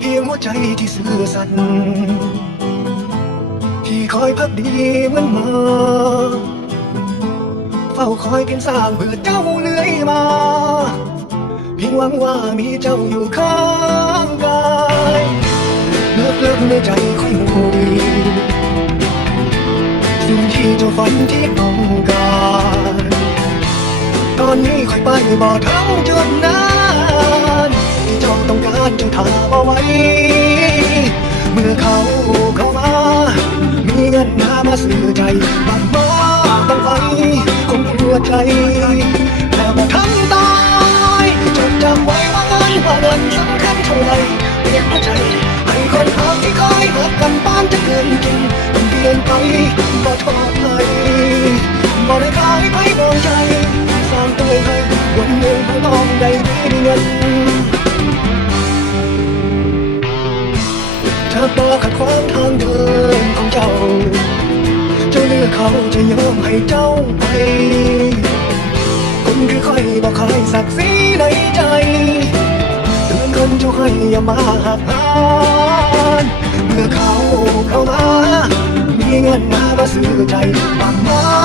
เพียงหัวใจที่ซื่อสัตย์ที่คอยพักดีเหมันมา เฝ้าคอยเป็นสร้างเพื่อเจ้าเลื่อยมา เพียงหวังว่ามีเจ้าอยู่ข้างกายเลิกเลิกในใจคนหูดีสิ่งที่เจ้าฝันที่ต้องการ ตอนนี้คอยไปบ่ทั้งจุดนั้น เมเอาไว้ เมื่อเขาเข้ามา มีเงินหามาซื้อใจบางมาต้องไปคงหัวใจแต่บ่ทำตายจดจำไว้ว่าเงินว่าเงินสำคัญเท่าไรเปลี่ยนหัวใจให้คนหาที่คอยหักกันบ้านจะเกินจริงมันเปลี่ยนไปบ่ทอดไหบ่ได้ขายไปมองใจสร้างตัวให้วันหนึ่งมันต้องได้ดีเงิน บอกขัดขวางทางเดินของเจ้า เจ้าเลือกเขาจะยอมให้เจ้าไป คนคือใครบอกใครศักดิ์ศรีในใจเตือนคนเจ้าให้อย่ามาหักหานเมื่อเขาเข้ามา มีเงินมามาซื้อใจบางมา